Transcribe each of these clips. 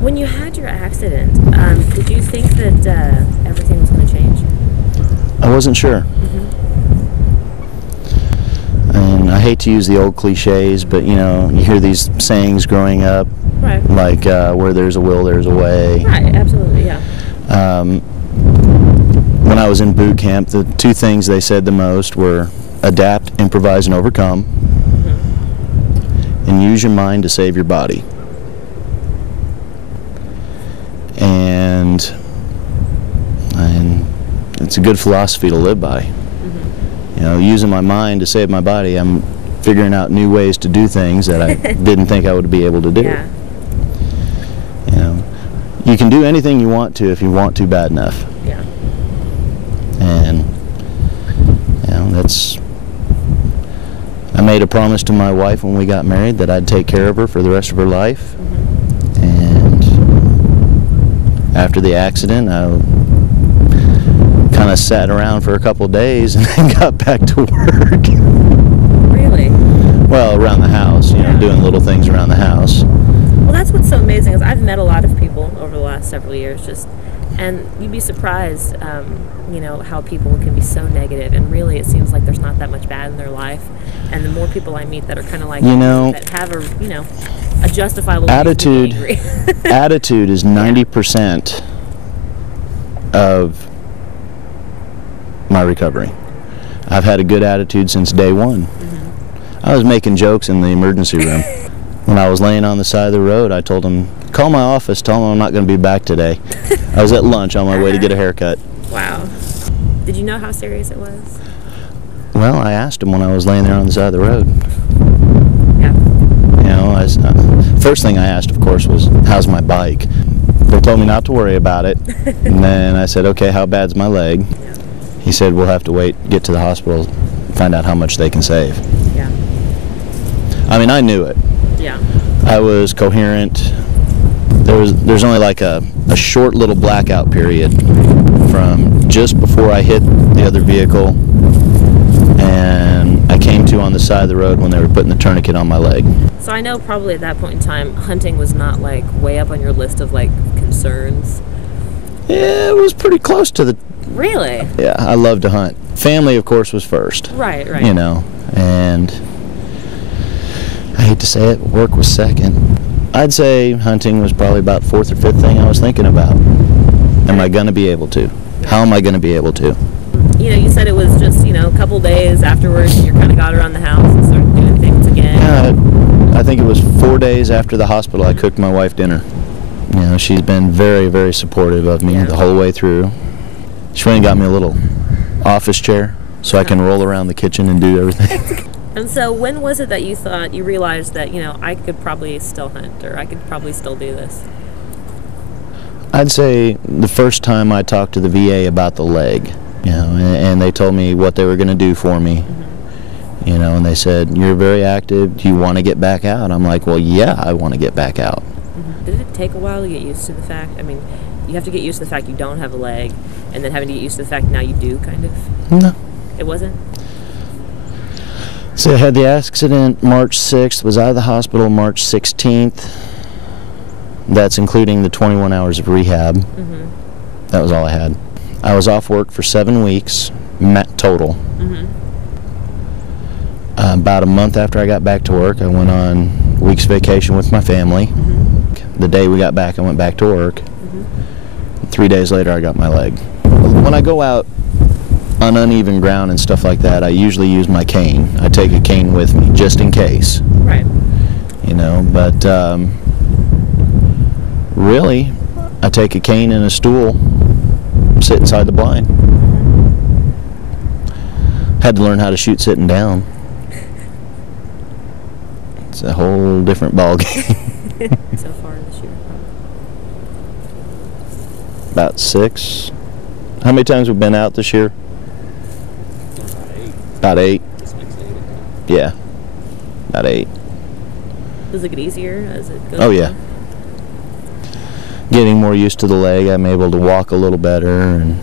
When you had your accident, did you think that everything was going to change? I wasn't sure. And I hate to use the old cliches, but you know, you hear these sayings growing up, Right. like where there's a will, there's a way. Right, absolutely, yeah. When I was in boot camp, the two things they said the most were adapt, improvise, and overcome, and use your mind to save your body. And it's a good philosophy to live by. You know, using my mind to save my body, I'm figuring out new ways to do things that I didn't think I would be able to do. Yeah. You know, you can do anything you want to if you want to bad enough. Yeah. And you know, I made a promise to my wife when we got married that I'd take care of her for the rest of her life. And after the accident, I kind of sat around for a couple of days and then got back to work. Really? Well, around the house, you know, doing little things around the house. Well, that's what's so amazing is I've met a lot of people over the last several years, and you'd be surprised, you know, how people can be so negative, and really it seems like there's not that much bad in their life. And the more people I meet that are kind of like, you know, that have a, you know, a justifiable attitude. reason to be angry. Attitude is 90% of my recovery. I've had a good attitude since day one. I was making jokes in the emergency room. When I was laying on the side of the road, I told him, call my office, tell them I'm not going to be back today. I was at lunch on my way to get a haircut. Wow. Did you know how serious it was? Well, I asked him when I was laying there on the side of the road. Yeah. You know, first thing I asked, of course, was, how's my bike? They told me not to worry about it. And then I said, okay, how bad's my leg? Yeah. He said, we'll have to wait, get to the hospital, find out how much they can save. Yeah. I mean, I knew it. Yeah. I was coherent. There's only like a short little blackout period from just before I hit the other vehicle and I came to on the side of the road when they were putting the tourniquet on my leg. So I know probably at that point in time, hunting was not like way up on your list of like concerns. Yeah, it was pretty close to the... Really? Yeah, I love to hunt. Family, of course, was first. Right, right. You know, and I hate to say it, work was second. I'd say hunting was probably about fourth or fifth thing I was thinking about. Am I going to be able to? How am I going to be able to? You know, you said it was just, you know, a couple days afterwards and you kind of got around the house and started doing things again. Yeah, I think it was 4 days after the hospital I cooked my wife dinner. You know, she's been very, very supportive of me the whole way through. She went and got me a little office chair so I can roll around the kitchen and do everything. And so when was it that you realized that, you know, I could probably still hunt or I could probably still do this? I'd say the first time I talked to the VA about the leg, you know, and they told me what they were going to do for me. You know, and they said, you're very active, do you want to get back out? I'm like, well, yeah, I want to get back out. Did it take a while to get used to the fact? I mean, you have to get used to the fact you don't have a leg, and then having to get used to the fact now you do, kind of? No. It wasn't? So I had the accident March 6th, was out of the hospital March 16th. That's including the 21 hours of rehab. That was all I had. I was off work for 7 weeks, total. About a month after I got back to work, I went on a week's vacation with my family. The day we got back, I went back to work. 3 days later, I got my leg. When I go out on uneven ground and stuff like that, I usually use my cane. I take a cane with me just in case. Right. You know, but really, I take a cane and a stool, sit inside the blind. Had to learn how to shoot sitting down. It's a whole different ball game. So far this year? About 6. How many times have we been out this year? About 8. Yeah, about 8. Does it get easier as it goes? Oh yeah. Getting more used to the leg, I'm able to walk a little better, and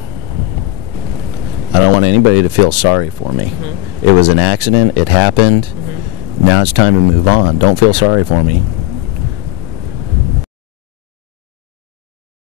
I don't want anybody to feel sorry for me. It was an accident, it happened. Now it's time to move on. Don't feel sorry for me.